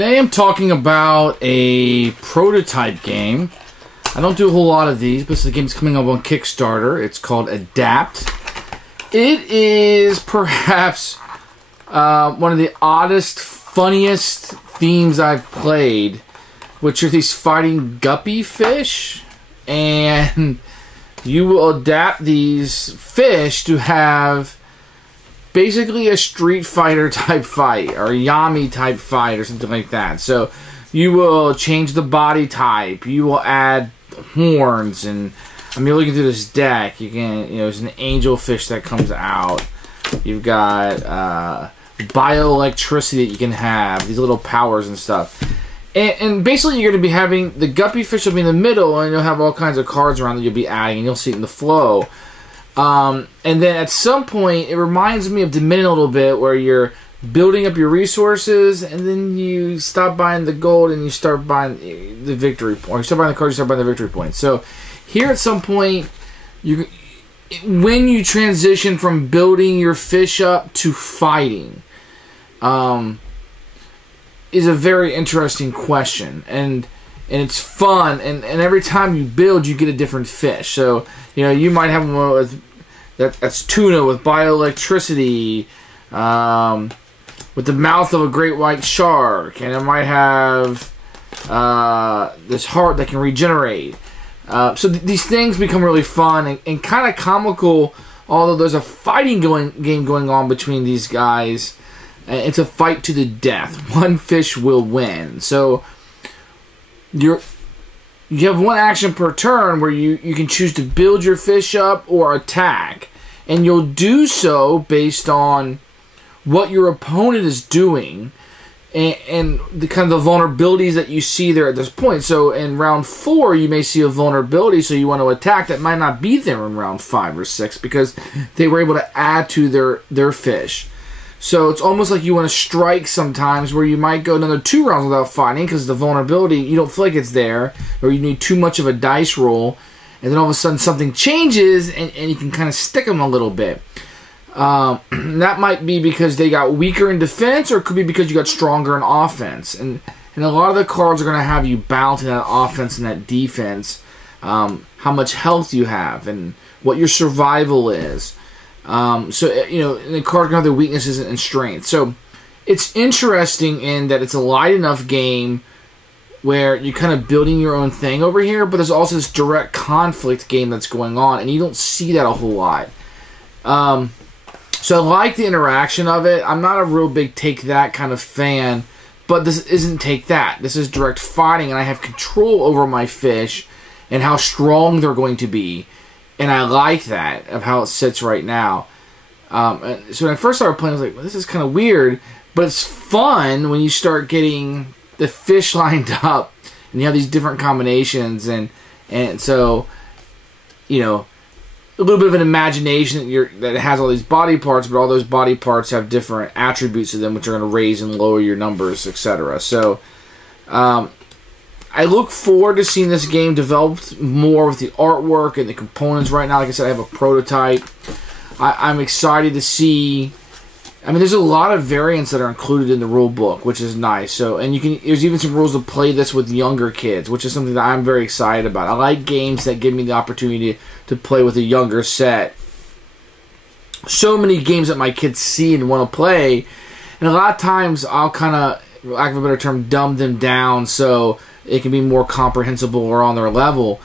Today I'm talking about a prototype game. I don't do a whole lot of these, but the game's coming up on Kickstarter. It's called Adapt. It is perhaps one of the oddest, funniest themes I've played, which are these fighting guppy fish. And you will adapt these fish to have basically a Street Fighter type fight, or a Yami type fight, or something like that. So you will change the body type, you will add horns, and I mean, looking through this deck, you can, there's an angel fish that comes out. You've got bioelectricity that you can have, these little powers and stuff. And basically you're going to be having, the guppy fish will be in the middle, and you'll have all kinds of cards around that you'll be adding, and you'll see it in the flow. And then at some point, it reminds me of Dominion a little bit, where you're building up your resources, and then you stop buying the gold, and you start buying the victory point. Or you start buying the cards, you start buying the victory points. So here at some point, when you transition from building your fish up to fighting, is a very interesting question. And it's fun, and every time you build, you get a different fish. So, you might have one with that's tuna with bioelectricity, with the mouth of a great white shark, and it might have this heart that can regenerate. So these things become really fun and kind of comical, although there's a fighting game going on between these guys. It's a fight to the death. One fish will win. So you have one action per turn where you can choose to build your fish up or attack. And you'll do so based on what your opponent is doing and the kind of the vulnerabilities that you see there at this point. So in round 4, you may see a vulnerability, so you want to attack that might not be there in round 5 or 6 because they were able to add to their fish. So it's almost like you want to strike sometimes, where you might go another 2 rounds without fighting because the vulnerability, you don't feel like it's there, or you need too much of a dice roll, and then all of a sudden something changes and you can kind of stick them a little bit. That might be because they got weaker in defense, or it could be because you got stronger in offense. And a lot of the cards are going to have you balancing that offense and that defense, how much health you have, and what your survival is. And the card can have their weaknesses and strengths. So it's interesting in that it's a light enough game where you're kind of building your own thing over here, but there's also this direct conflict game that's going on, and you don't see that a whole lot. So I like the interaction of it. I'm not a real big take that kind of fan, but this isn't take that. This is direct fighting, and I have control over my fish and how strong they're going to be. And I like that, of how it sits right now. And so when I first started playing, I was like, well, this is kind of weird. But it's fun when you start getting the fish lined up. And you have these different combinations. And so, a little bit of an imagination that has all these body parts. But all those body parts have different attributes to them, which are going to raise and lower your numbers, etc. So, I look forward to seeing this game developed more with the artwork and the components. Right now, like I said, I have a prototype. I'm excited to see. I mean, there's a lot of variants that are included in the rule book, which is nice. So, and there's even some rules to play this with younger kids, which is something that I'm very excited about. I like games that give me the opportunity to play with a younger set. So many games that my kids see and want to play, and a lot of times I'll kind of, for lack of a better term, dumb them down so it can be more comprehensible or on their level.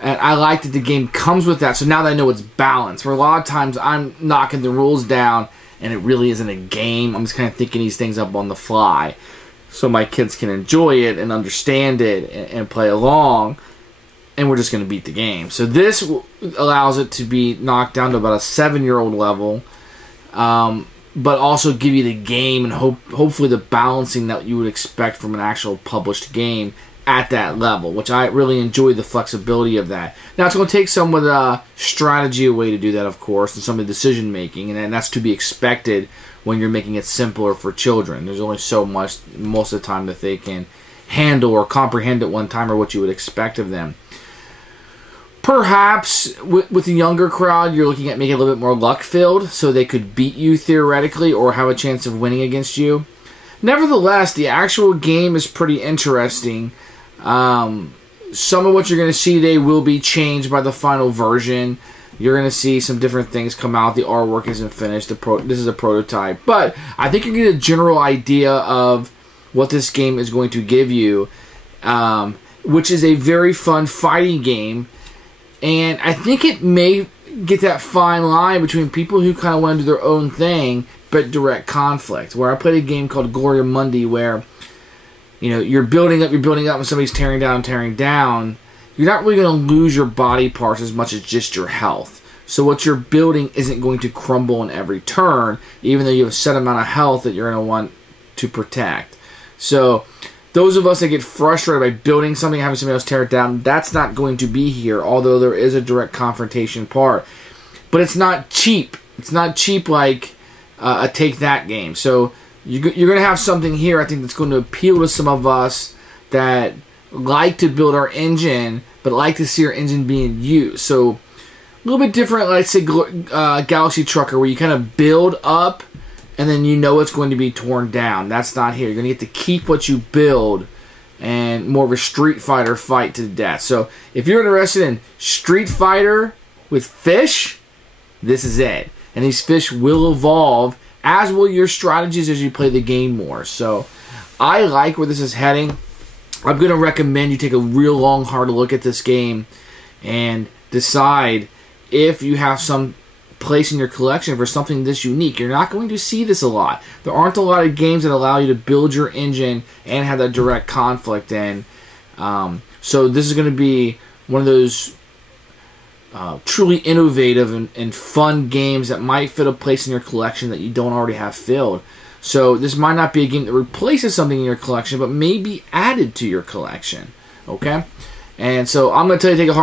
And I like that the game comes with that, so now that I know it's balanced. Where a lot of times I'm knocking the rules down and it really isn't a game. I'm just kind of thinking these things up on the fly so my kids can enjoy it and understand it and play along, and we're just going to beat the game. So this allows it to be knocked down to about a 7-year-old level, but also give you the game and hopefully the balancing that you would expect from an actual published game at that level, which I really enjoy the flexibility of that. Now, it's going to take some of the strategy away to do that, of course, and some of the decision making, and that's to be expected when you're making it simpler for children. There's only so much most of the time that they can handle or comprehend at one time, or what you would expect of them. Perhaps with the younger crowd, you're looking at making it a little bit more luck-filled, so they could beat you theoretically or have a chance of winning against you. nevertheless, the actual game is pretty interesting. Some of what you're going to see today will be changed by the final version. You're going to see some different things come out. The artwork isn't finished. This is a prototype. But I think you get a general idea of what this game is going to give you, which is a very fun fighting game. And I think it may get that fine line between people who kind of want to do their own thing, but direct conflict. Where I played a game called Gloria Mundi where, you know, you're building up, and somebody's tearing down, you're not really going to lose your body parts as much as just your health. So what you're building isn't going to crumble in every turn, even though you have a set amount of health that you're going to want to protect. So those of us that get frustrated by building something, having somebody else tear it down, that's not going to be here, although there is a direct confrontation part. But it's not cheap. It's not cheap like a Take That game. So you're going to have something here, I think, that's going to appeal to some of us that like to build our engine, but like to see our engine being used. So a little bit different, let's say, Galaxy Trucker, where you kind of build up, and then you know it's going to be torn down. That's not here. You're going to get to keep what you build, and more of a Street Fighter fight to the death. So if you're interested in Street Fighter with fish, this is it. And these fish will evolve, as will your strategies as you play the game more. So I like where this is heading. I'm going to recommend you take a real long, hard look at this game and decide if you have some place in your collection for something this unique. You're not going to see this a lot. There aren't a lot of games that allow you to build your engine and have that direct conflict in. So this is going to be one of those truly innovative and fun games that might fit a place in your collection that you don't already have filled. So this might not be a game that replaces something in your collection, but may be added to your collection. Okay? And so I'm going to tell you to take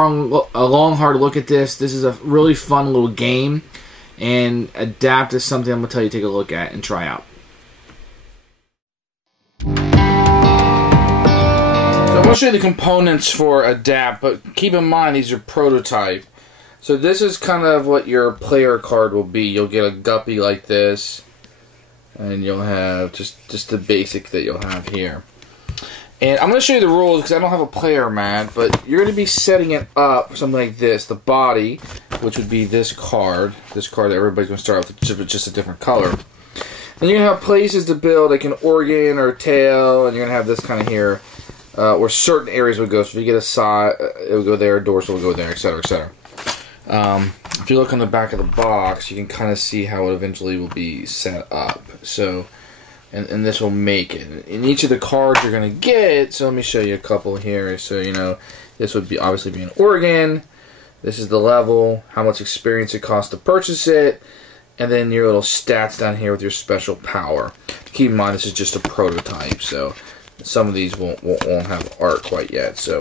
a long, hard look at this. This is a really fun little game. And Adapt is something I'm going to tell you to take a look at and try out. So I'm going to show you the components for Adapt, but keep in mind these are prototype. So this is kind of what your player card will be. You'll get a guppy like this. And you'll have just the basic that you'll have here. And I'm going to show you the rules because I don't have a player mat, but you're going to be setting it up for something like this. The body, which would be this card that everybody's going to start with just a different color. And you're going to have places to build, like an organ or a tail, and you're going to have this kind of here, where certain areas would go. So if you get a side, it will go there, dorsal will go there, etc., etc. If you look on the back of the box, you can kind of see how it eventually will be set up. So, and this will make it. In each of the cards you're going to get, so let me show you a couple here. So, you know, this would be obviously be an organ. This is the level, how much experience it costs to purchase it, and then your little stats down here with your special power. Keep in mind this is just a prototype, so some of these won't have art quite yet. So.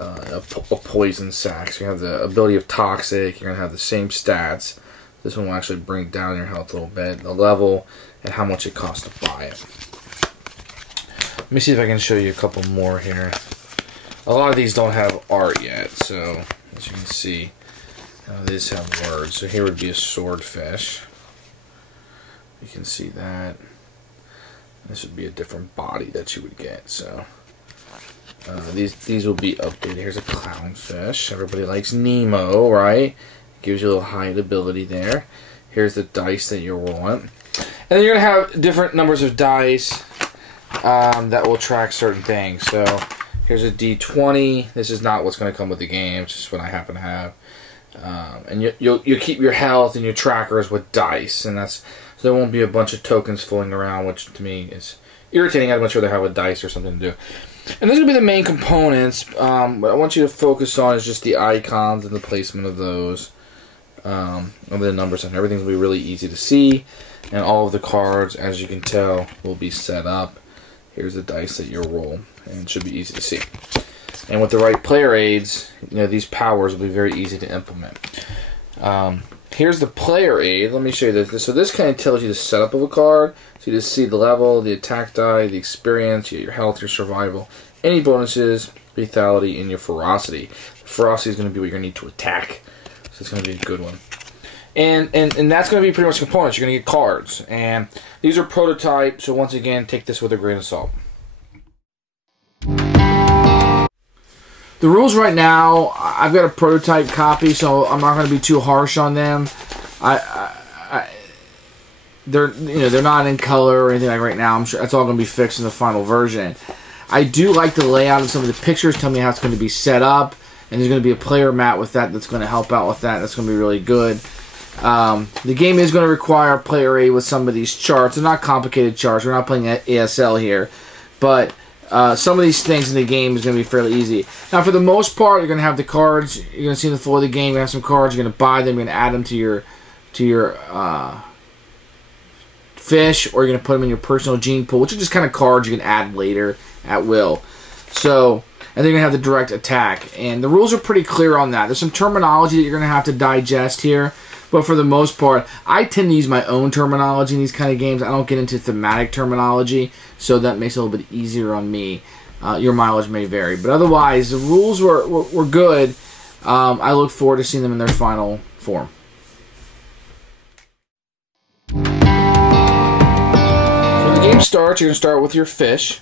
A poison sac. So you have the ability of toxic. You're going to have the same stats. This one will actually bring down your health a little bit. The level and how much it costs to buy it. Let me see if I can show you a couple more here. A lot of these don't have art yet. So as you can see, these have words. So here would be a swordfish. You can see that. This would be a different body that you would get. So. These will be updated. Here's a clownfish. Everybody likes Nemo, right? Gives you a little height ability there. Here's the dice that you'll want. And then you're going to have different numbers of dice that will track certain things. So here's a D20. This is not what's going to come with the game. It's just what I happen to have. And you'll keep your health and your trackers with dice. And that's so there won't be a bunch of tokens floating around, which to me is irritating. I'd much rather have a dice or something to do. And those will be the main components. What I want you to focus on is just the icons and the placement of those. And the numbers and everything will be really easy to see. And all of the cards, as you can tell, will be set up. Here's the dice that you'll roll. And it should be easy to see. And with the right player aids, you know, these powers will be very easy to implement. Here's the player aid. Let me show you this. So this kind of tells you the setup of a card. So you just see the level, the attack die, the experience, your health, your survival, any bonuses, lethality, and your ferocity. Ferocity is going to be what you're going to need to attack. So it's going to be a good one. And that's going to be pretty much components. You're going to get cards. And these are prototypes, so once again, take this with a grain of salt. The rules right now, I've got a prototype copy, so I'm not going to be too harsh on them. They're not in color or anything like right now. I'm sure that's all going to be fixed in the final version. I do like the layout of some of the pictures. Tell me how it's going to be set up. And there's going to be a player mat with that that's going to help out with that. That's going to be really good. The game is going to require player aid with some of these charts. They're not complicated charts. We're not playing ASL here. But some of these things in the game is going to be fairly easy. Now, for the most part, you're going to have the cards. You're going to see in the floor of the game. You're going to have some cards. You're going to buy them. You're going to add them to your fish, or you're going to put them in your personal gene pool, which are just kind of cards you can add later at will. So, and then you're going to have the direct attack. And the rules are pretty clear on that. There's some terminology that you're going to have to digest here. But for the most part, I tend to use my own terminology in these kind of games. I don't get into thematic terminology, so that makes it a little bit easier on me. Your mileage may vary. But otherwise, the rules were good. I look forward to seeing them in their final form. So the game starts, you're going to start with your fish.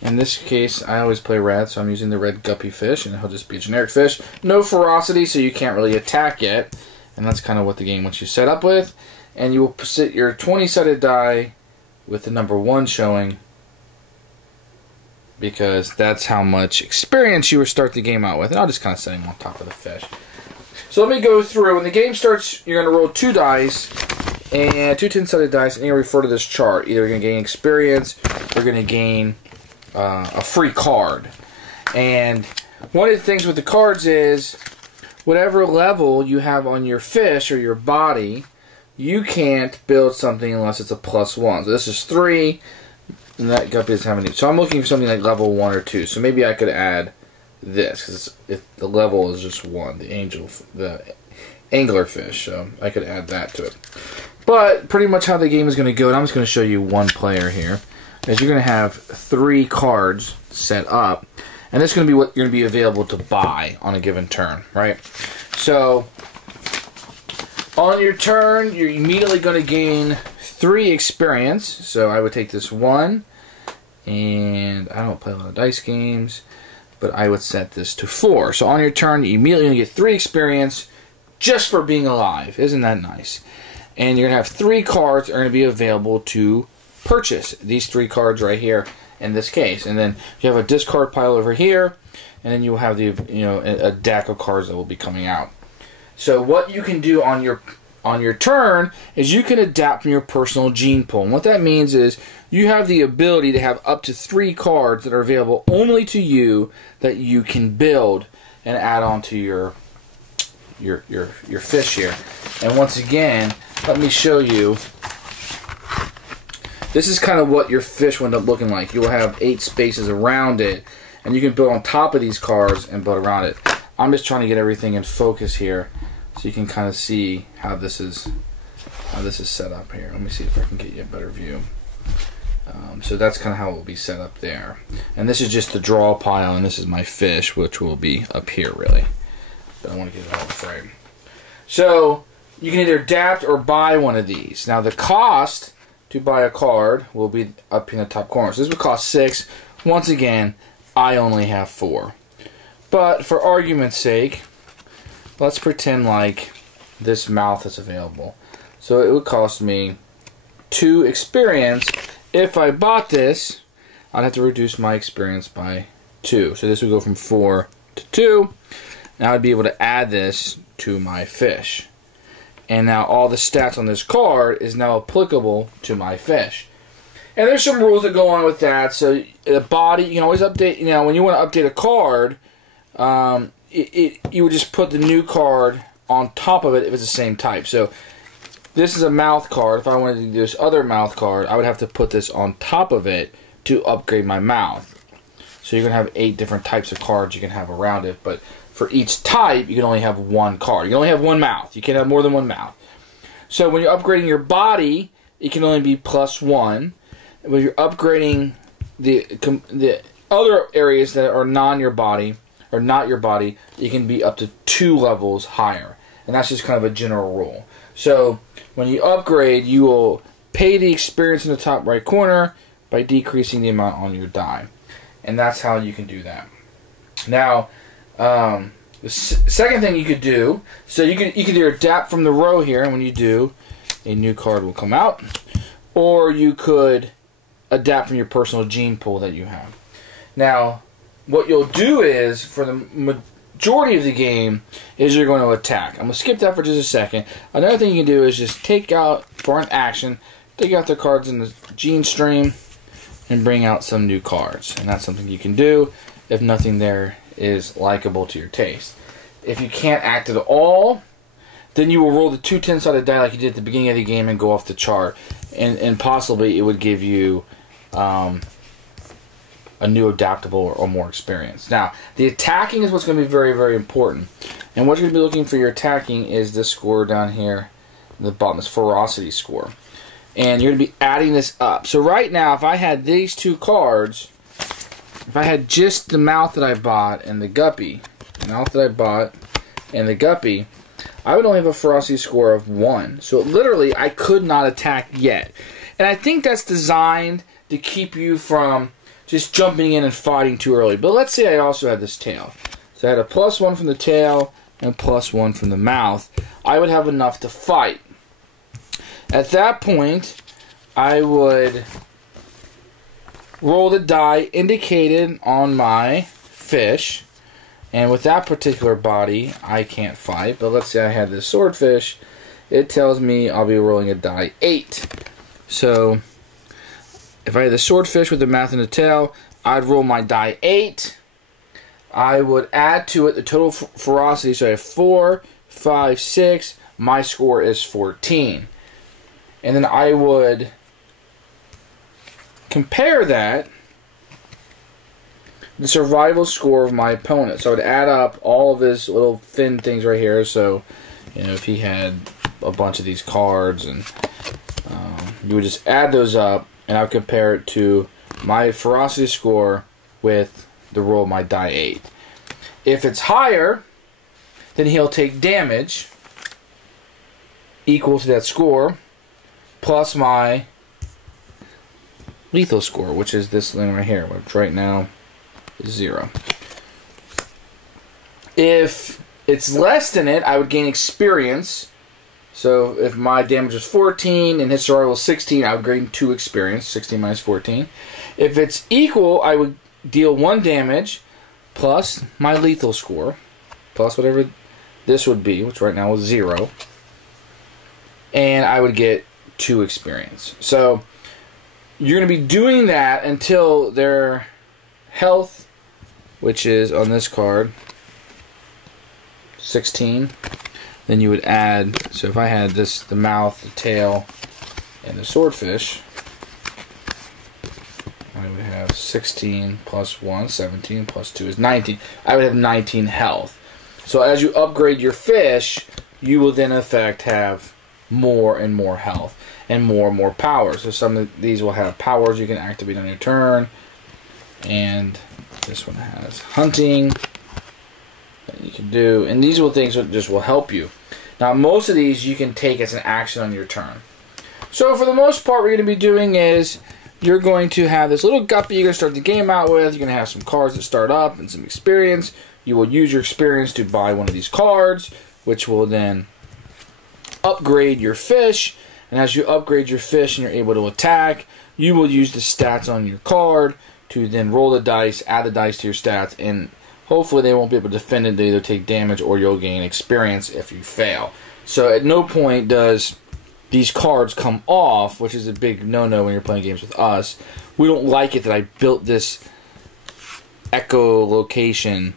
In this case, I always play red, so I'm using the red guppy fish, and he'll just be a generic fish. No ferocity, so you can't really attack yet. And that's kind of what the game wants you set up with. And you will sit your 20-sided die with the number 1 showing, because that's how much experience you would start the game out with. And I'll just kind of set him on top of the fish. So let me go through. When the game starts, you're going to roll 2 dice, and 2 10-sided dice, and you're going to refer to this chart. Either you're going to gain experience, or you're going to gain a free card. And one of the things with the cards is, whatever level you have on your fish or your body, you can't build something unless it's a +1. So this is 3, and that guppy doesn't have any. So I'm looking for something like level 1 or 2. So maybe I could add this, because the level is just 1, the anglerfish. So I could add that to it. But pretty much how the game is going to go, and I'm just going to show you one player here, is you're going to have 3 cards set up. And this is going to be what you're going to be available to buy on a given turn, right? So, on your turn, you're immediately going to gain 3 experience. So, I would take this 1, and I don't play a lot of dice games, but I would set this to 4. So, on your turn, you immediately going to get 3 experience just for being alive. Isn't that nice? And you're going to have 3 cards that are going to be available to purchase. These 3 cards right here. In this case, and then you have a discard pile over here, and then you will have a deck of cards that will be coming out. So what you can do on your turn is you can adapt from your personal gene pool. And what that means is you have the ability to have up to 3 cards that are available only to you that you can build and add on to your fish here. And once again, let me show you. This is kind of what your fish will end up looking like. You'll have 8 spaces around it, and you can build on top of these cards and build around it. I'm just trying to get everything in focus here, so you can kind of see how this is set up here. Let me see if I can get you a better view. So that's kind of how it will be set up there. And this is just the draw pile, and this is my fish, which will be up here really. But I want to get it all in frame. So you can either adapt or buy one of these. Now the cost to buy a card will be up in the top corner. So this would cost 6. Once again, I only have 4. But for argument's sake, let's pretend like this mouth is available. So it would cost me 2 experience. If I bought this, I'd have to reduce my experience by 2. So this would go from 4 to 2. And I would be able to add this to my fish. And now all the stats on this card is now applicable to my fish. And there's some rules that go on with that. So the body, you can always update, when you want to update a card, you would just put the new card on top of it if it's the same type. So this is a mouth card. If I wanted to do this other mouth card, I would have to put this on top of it to upgrade my mouth. So you're going to have 8 different types of cards you can have around it. But for each type, you can only have 1 card. You can only have 1 mouth. You can't have more than 1 mouth. So when you're upgrading your body, it can only be +1. When you're upgrading the other areas that are not your body, it can be up to 2 levels higher. and that's just kind of a general rule. So when you upgrade, you will pay the experience in the top right corner by decreasing the amount on your die, and that's how you can do that. Now, the second thing you could do, so you could either adapt from the row here, and when you do, a new card will come out, or you could adapt from your personal gene pool that you have. Now, what you'll do is, for the majority of the game, is you're going to attack. I'm going to skip that for just a second. Another thing you can do is just take out, for an action, take out the cards in the gene stream and bring out some new cards. And that's something you can do if nothing there is likable to your taste. If you can't act at all, then you will roll the 2 10-sided die like you did at the beginning of the game and go off the chart. And possibly it would give you a new adaptable or more experience. Now, the attacking is what's going to be very, very important. And what you're going to be looking for your attacking is this score down here at the bottom, this ferocity score. And you're going to be adding this up. So right now, if I had these 2 cards, if I had just the mouth that I bought and the guppy, I would only have a ferocity score of 1. So literally, I could not attack yet. And I think that's designed to keep you from just jumping in and fighting too early. But let's say I also had this tail. So I had a +1 from the tail and a +1 from the mouth. I would have enough to fight. At that point, I would roll the die indicated on my fish. And with that particular body, I can't fight. But let's say I had this swordfish. It tells me I'll be rolling a die 8. So if I had the swordfish with the mouth and the tail, I'd roll my die 8. I would add to it the total ferocity. So I have 4, 5, 6. My score is 14. And then I would compare that the survival score of my opponent. So I would add up all of his little fin things right here. So, you know, if he had a bunch of these cards, and you would just add those up, and I would compare it to my ferocity score with the roll of my die 8. If it's higher, then he'll take damage equal to that score plus my lethal score, which is this thing right here, which right now is 0. If it's less than it, I would gain experience. So if my damage was 14 and his survival was 16, I would gain 2 experience, 16 minus 14. If it's equal, I would deal 1 damage plus my lethal score, plus whatever this would be, which right now is 0. And I would get 2 experience. So you're going to be doing that until their health, which is on this card, 16. Then you would add, so if I had this, the mouth, the tail, and the swordfish, I would have 16 plus 1, 17 plus 2 is 19. I would have 19 health. So as you upgrade your fish, you will then in effect have more and more health and more power. So some of these will have powers you can activate on your turn, and this one has hunting that you can do, and these will things that just will help you. Now most of these you can take as an action on your turn. So for the most part, what you're going to be doing is you're going to have this little guppy you're going to start the game out with. You're going to have some cards that start up and some experience. You will use your experience to buy one of these cards, which will then upgrade your fish. And as you upgrade your fish and you're able to attack, you will use the stats on your card to then roll the dice, add the dice to your stats, and hopefully they won't be able to defend it. They either take damage or you'll gain experience if you fail. So at no point does these cards come off, which is a big no-no when you're playing games with us. We don't like it that I built this echolocation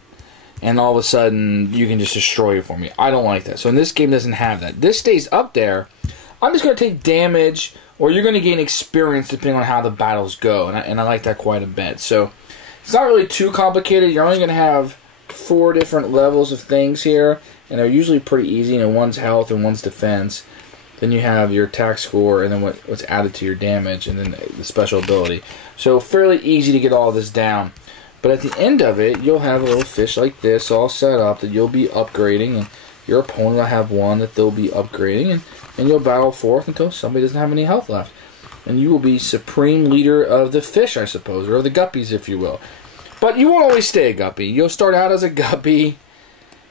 and all of a sudden you can just destroy it for me. I don't like that. So in this game doesn't have that. This stays up there. I'm just going to take damage, or you're going to gain experience depending on how the battles go, and I like that quite a bit. So it's not really too complicated. You're only going to have 4 different levels of things here, and they're usually pretty easy. You know, one's health and one's defense. Then you have your attack score, and then what's added to your damage, and then the special ability. So fairly easy to get all this down. But at the end of it, you'll have a little fish like this all set up that you'll be upgrading, and your opponent will have one that they'll be upgrading, and you'll battle forth until somebody doesn't have any health left. And you will be supreme leader of the fish, I suppose, or of the guppies, if you will. But you won't always stay a guppy. You'll start out as a guppy,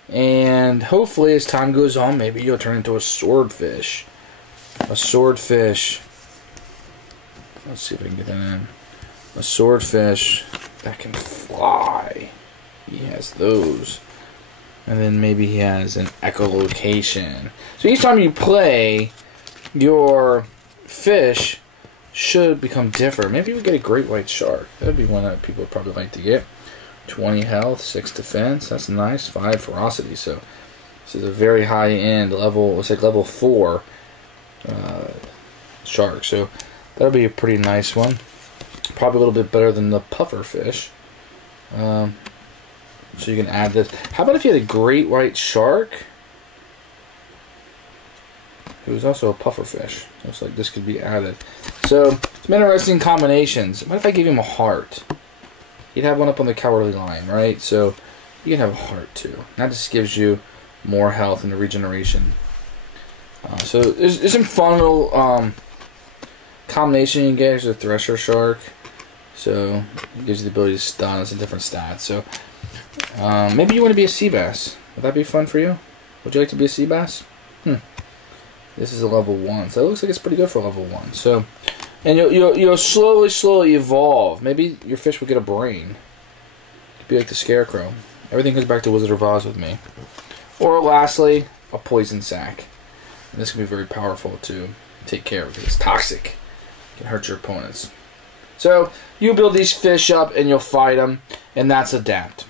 and hopefully as time goes on, maybe you'll turn into a swordfish. A swordfish. Let's see if I can get that in. A swordfish that can fly. He has those. And then maybe he has an echolocation. So each time you play, your fish should become different. Maybe we get a great white shark. That would be one that people would probably like to get. 20 health, 6 defense. That's nice. 5 ferocity. So this is a very high end level. It's like level 4 shark. So that'll be a pretty nice one. Probably a little bit better than the puffer fish. So you can add this. How about if you had a great white shark? It was also a puffer fish. Looks like this could be added. So, some interesting combinations. What if I gave him a heart? You'd have one up on the cowardly lion, right? So, you can have a heart too. That just gives you more health and regeneration. So, there's some fun little combination you can get. There's a thresher shark. So, it gives you the ability to stun. It's a different stat. So, maybe you want to be a sea bass. Would that be fun for you? Would you like to be a sea bass? This is a level 1, so it looks like it's pretty good for level 1. So, and you'll slowly evolve. Maybe your fish will get a brain. It'd be like the scarecrow. Everything comes back to Wizard of Oz with me. Or lastly, a poison sac. And this can be very powerful to take care of because it's toxic. It can hurt your opponents. So you build these fish up and you'll fight them, and that's Adapt.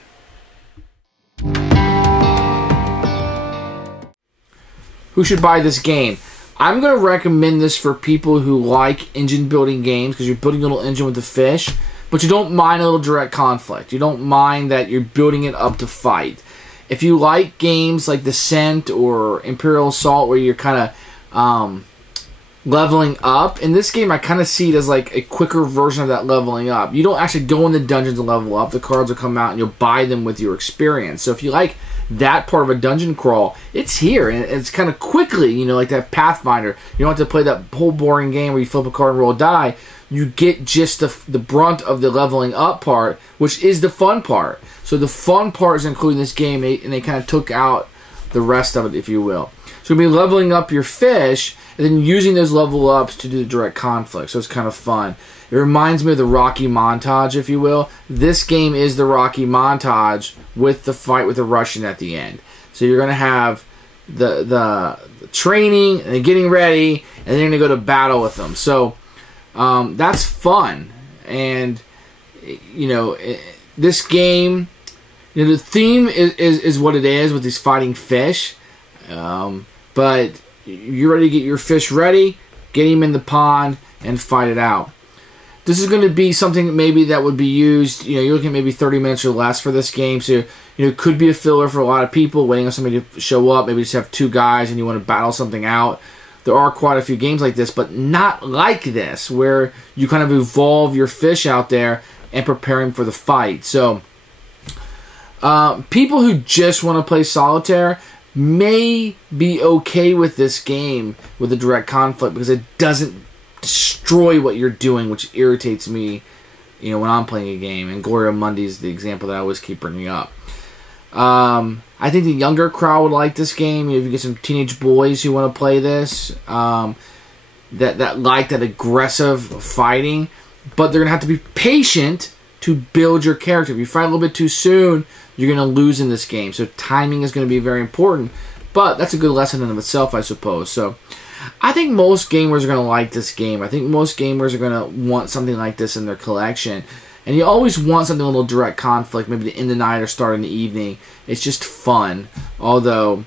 Who should buy this game? I'm going to recommend this for people who like engine building games because you're building a little engine with the fish, but you don't mind a little direct conflict. You don't mind that you're building it up to fight. If you like games like Descent or Imperial Assault where you're kind of leveling up, in this game I kind of see it as like a quicker version of that leveling up. You don't actually go in the dungeons and level up. The cards will come out and you'll buy them with your experience. So if you like that part of a dungeon crawl, it's here, and it's kind of quickly, you know, like that Pathfinder. You don't have to play that whole boring game where you flip a card and roll a die. You get just the brunt of the leveling up part, which is the fun part. So the fun part is including this game, and they kind of took out the rest of it, if you will. So you'll be leveling up your fish, and then using those level ups to do the direct conflict. So it's kind of fun. It reminds me of the Rocky montage, if you will. This game is the Rocky montage with the fight with the Russian at the end. So you're going to have the training and the getting ready, and then you're going to go to battle with them. So that's fun. And, you know, this game, you know, the theme is what it is with these fighting fish. But you're ready to get your fish ready, get him in the pond, and fight it out. This is going to be something maybe that would be used, you know, you're looking at maybe 30 minutes or less for this game. So, you know, it could be a filler for a lot of people, waiting on somebody to show up. Maybe just have 2 guys and you want to battle something out. There are quite a few games like this, but not like this, where you kind of evolve your fish out there and prepare him for the fight. So, people who just want to play solitaire may be okay with this game with a direct conflict because it doesn't destroy what you're doing, which irritates me, you know, when I'm playing a game. And Gloria Mundi is the example that I always keep bringing up. I think the younger crowd would like this game. You know, if you get some teenage boys who want to play this, that like that aggressive fighting, but they're gonna have to be patient to build your character. If you fight a little bit too soon, you're gonna lose in this game. So timing is gonna be very important. But that's a good lesson in of itself, I suppose. So I think most gamers are going to like this game. I think most gamers are going to want something like this in their collection. And you always want something a little direct conflict, maybe to end the night or start in the evening. It's just fun. Although,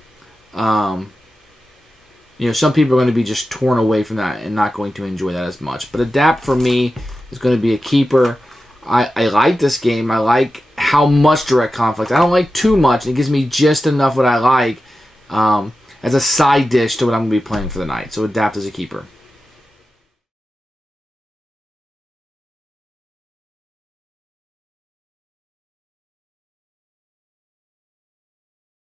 you know, some people are going to be just torn away from that and not going to enjoy that as much. But Adapt, for me, is going to be a keeper. I like this game. I like how much direct conflict. I don't like too much. It gives me just enough what I like. As a side dish to what I'm going to be playing for the night. So Adapt as a keeper.